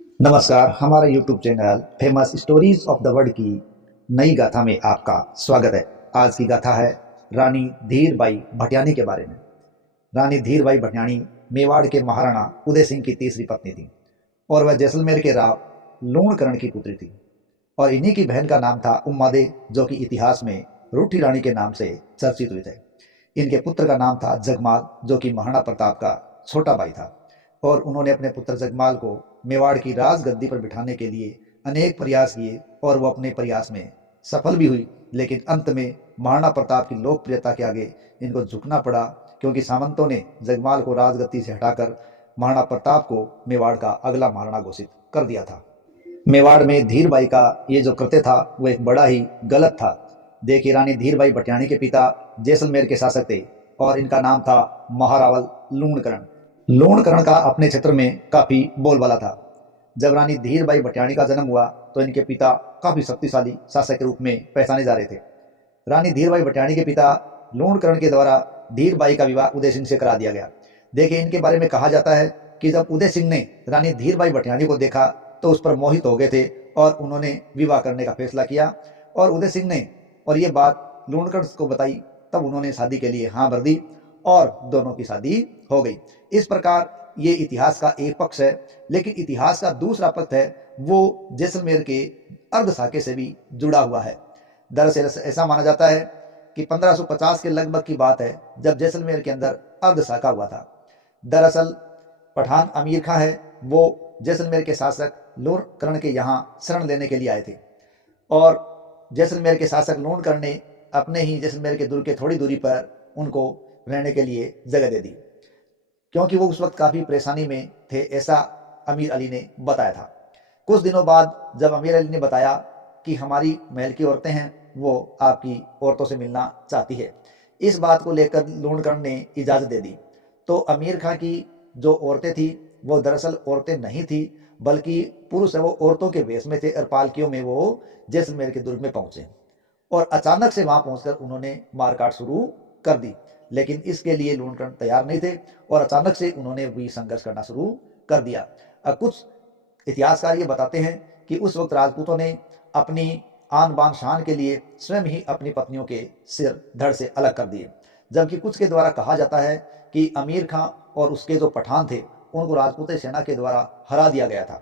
नमस्कार, हमारा YouTube channel famous stories of the world की नई गाथा में आपका स्वागत है। आज की गाथा है रानी धीरबाई भटियानी के बारे में। रानी धीरबाई भटियानी मेवाड़ के महाराणा उदय सिंह की तीसरी पत्नी थी और वह जैसलमेर के राव लूणकरण की पुत्री थी। और इन्हीं की बहन का नाम था उम्मादे, जो कि इतिहास में रूठी रानी के नाम से चर्चित हुए थे। इनके पुत्र का नाम था जगमाल, जो कि महाराणा प्रताप का छोटा भाई था। और उन्होंने अपने पुत्र जगमाल को मेवाड़ की राजगद्दी पर बिठाने के लिए अनेक प्रयास किए और वो अपने प्रयास में सफल भी हुई। लेकिन अंत में महाराणा प्रताप की लोकप्रियता के आगे इनको झुकना पड़ा, क्योंकि सामंतों ने जगमाल को राजगद्दी से हटाकर महाराणा प्रताप को मेवाड़ का अगला महाराणा घोषित कर दिया था। मेवाड़ में धीरबाई का ये जो कृत्य था वो एक बड़ा ही गलत था। देखिए, रानी धीरबाई भटियानी के पिता जैसलमेर के शासक थे और इनका नाम था महारावल लूणकरण। लूणकरण का अपने क्षेत्र में काफी बोलबाला था। जब रानी धीरबाई भटियानी का जन्म हुआ तो इनके पिता काफी शक्तिशाली शासक के रूप में पहचाने जा रहे थे। रानी धीरबाई भटियानी के पिता लूणकरण के द्वारा धीरबाई का विवाह उदय सिंह से करा दिया गया। देखिए, इनके बारे में कहा जाता है कि जब उदय सिंह ने रानी धीरबाई भटियानी को देखा तो उस पर मोहित हो गए थे और उन्होंने विवाह करने का फैसला किया। और उदय सिंह ने और ये बात लूणकरण को बताई, तब उन्होंने शादी के लिए हाँ भर दी और दोनों की शादी हो गई। इस प्रकार ये इतिहास का एक पक्ष है, लेकिन इतिहास का दूसरा पक्ष है वो जैसलमेर के अर्धशाके से भी जुड़ा हुआ है। दरअसल ऐसा माना जाता है कि 1550 के लगभग की बात है जब जैसलमेर के अंदर अर्धशाका हुआ था। दरअसल पठान अमीर खां है, वो जैसलमेर के शासक लूणकरण के यहाँ शरण लेने के लिए आए थे और जैसलमेर के शासक लूणकरण ने अपने ही जैसलमेर के दुर्ग के थोड़ी दूरी पर उनको रहने के लिए जगह दे दी, क्योंकि वो उस वक्त काफ़ी परेशानी में थे, ऐसा अमीर अली ने बताया था। कुछ दिनों बाद जब अमीर अली ने बताया कि हमारी महल की औरतें हैं, वो आपकी औरतों से मिलना चाहती है, इस बात को लेकर लूणकरण ने इजाज़त दे दी। तो अमीर खां की जो औरतें थी वो दरअसल औरतें नहीं थी, बल्कि पुरुष है, वो औरतों के वेश में थे और पालकियों में वो जैसलमेर के दुर्ग में पहुंचे और अचानक से वहां पहुंचकर उन्होंने मारकाट शुरू कर दी। लेकिन इसके लिए लूणकरण तैयार नहीं थे और अचानक से उन्होंने भी संघर्ष करना शुरू कर दिया। कुछ इतिहासकार ये बताते हैं कि उस वक्त राजपूतों ने अपनी आन बान शान के लिए स्वयं ही अपनी पत्नियों के सिर धड़ से अलग कर दिए, जबकि कुछ के द्वारा कहा जाता है कि अमीर खां और उसके जो पठान थे उनको राजपूत सेना के द्वारा हरा दिया गया था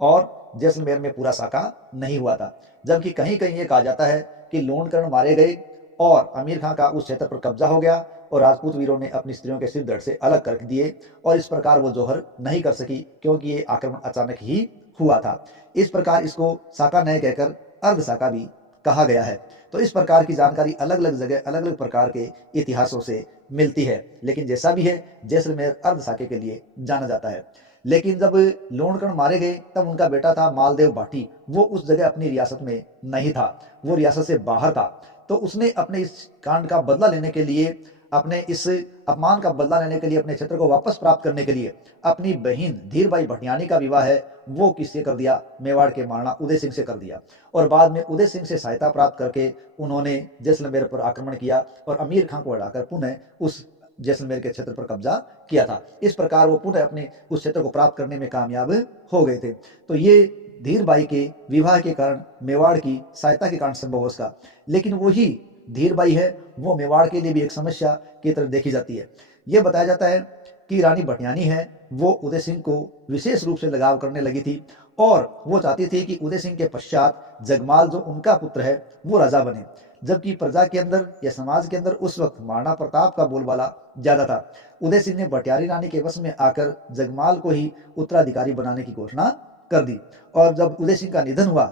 और जैसलमेर में पूरा साका नहीं हुआ था। जबकि कहीं कहीं ये कहा जाता है कि लूणकरण मारे गए और अमीर खां का उस क्षेत्र पर कब्जा हो गया और राजपूत वीरों ने अपनी स्त्रियों के सिर धड़ से अलग कर दिए और इस प्रकार वो जोहर नहीं कर सकी, क्योंकि ये आक्रमण अचानक ही हुआ था। इस प्रकार इसको साका नहीं कहकर अर्ध साका भी कहा गया है। तो इस प्रकार की जानकारी अलग अलग जगह अलग अलग प्रकार के इतिहासों से मिलती है, लेकिन जैसा भी है जैसलमेर अर्ध साके के लिए जाना जाता है। लेकिन जब लूणकरण मारे गए तब उनका बेटा था मालदेव भाटी, वो उस जगह अपनी रियासत में नहीं था, वो रियासत से बाहर था। तो उसने अपने इस कांड का बदला लेने के लिए, अपने इस अपमान का बदला लेने के लिए, अपने क्षेत्र को वापस प्राप्त करने के लिए अपनी बहन धीरबाई भटियानी का विवाह है वो किससे कर दिया, मेवाड़ के महाराणा उदय सिंह से कर दिया। और बाद में उदय सिंह से सहायता प्राप्त करके उन्होंने जैसलमेर पर आक्रमण किया और अमीर खां को हटाकर पुनः उस जैसलमेर के क्षेत्र पर कब्जा किया था। इस प्रकार वो पुनः अपने उस क्षेत्र को प्राप्त करने में कामयाब हो गए थे। तो ये धीरबाई के विवाह के कारण, मेवाड़ की सहायता के कारण संभव हो उसका। लेकिन वही धीरबाई है वो मेवाड़ के लिए भी एक समस्या की तरह देखी जाती है। यह बताया जाता है कि रानी भटियानी है वो उदय सिंह को विशेष रूप से लगाव करने लगी थी और वो चाहती थी कि उदय सिंह के पश्चात जगमाल जो उनका पुत्र है वो राजा बने, जबकि प्रजा के अंदर या समाज के अंदर उस वक्त महाराणा प्रताप का बोलबाला ज्यादा था। उदय सिंह ने भटियारी रानी के वश में आकर जगमाल को ही उत्तराधिकारी बनाने की घोषणा कर दी और जब उदय सिंह का निधन हुआ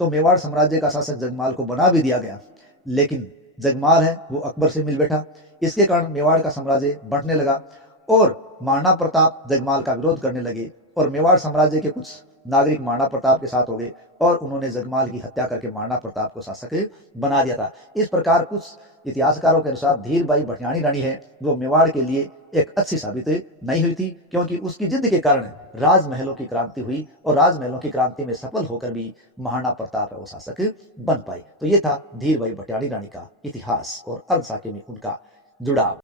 तो मेवाड़ साम्राज्य का शासक जगमाल को बना भी दिया गया। लेकिन जगमाल है वो अकबर से मिल बैठा, इसके कारण मेवाड़ का साम्राज्य बढ़ने लगा और महाराणा प्रताप जगमाल का विरोध करने लगे और मेवाड़ साम्राज्य के कुछ नागरिक महाराणा प्रताप के साथ हो गए और उन्होंने जगमाल की हत्या करके महाराणा प्रताप को शासक बना दिया था। इस प्रकार कुछ इतिहासकारों के अनुसार धीरबाई भटियानी रानी है वो मेवाड़ के लिए एक अच्छी साबित नहीं हुई थी, क्योंकि उसकी जिद के कारण राजमहलों की क्रांति हुई और राजमहलों की क्रांति में सफल होकर भी महाराणा प्रताप वो शासक बन पाए। तो ये था धीरबाई भटियानी रानी का इतिहास और अर्धशाके में उनका जुड़ाव।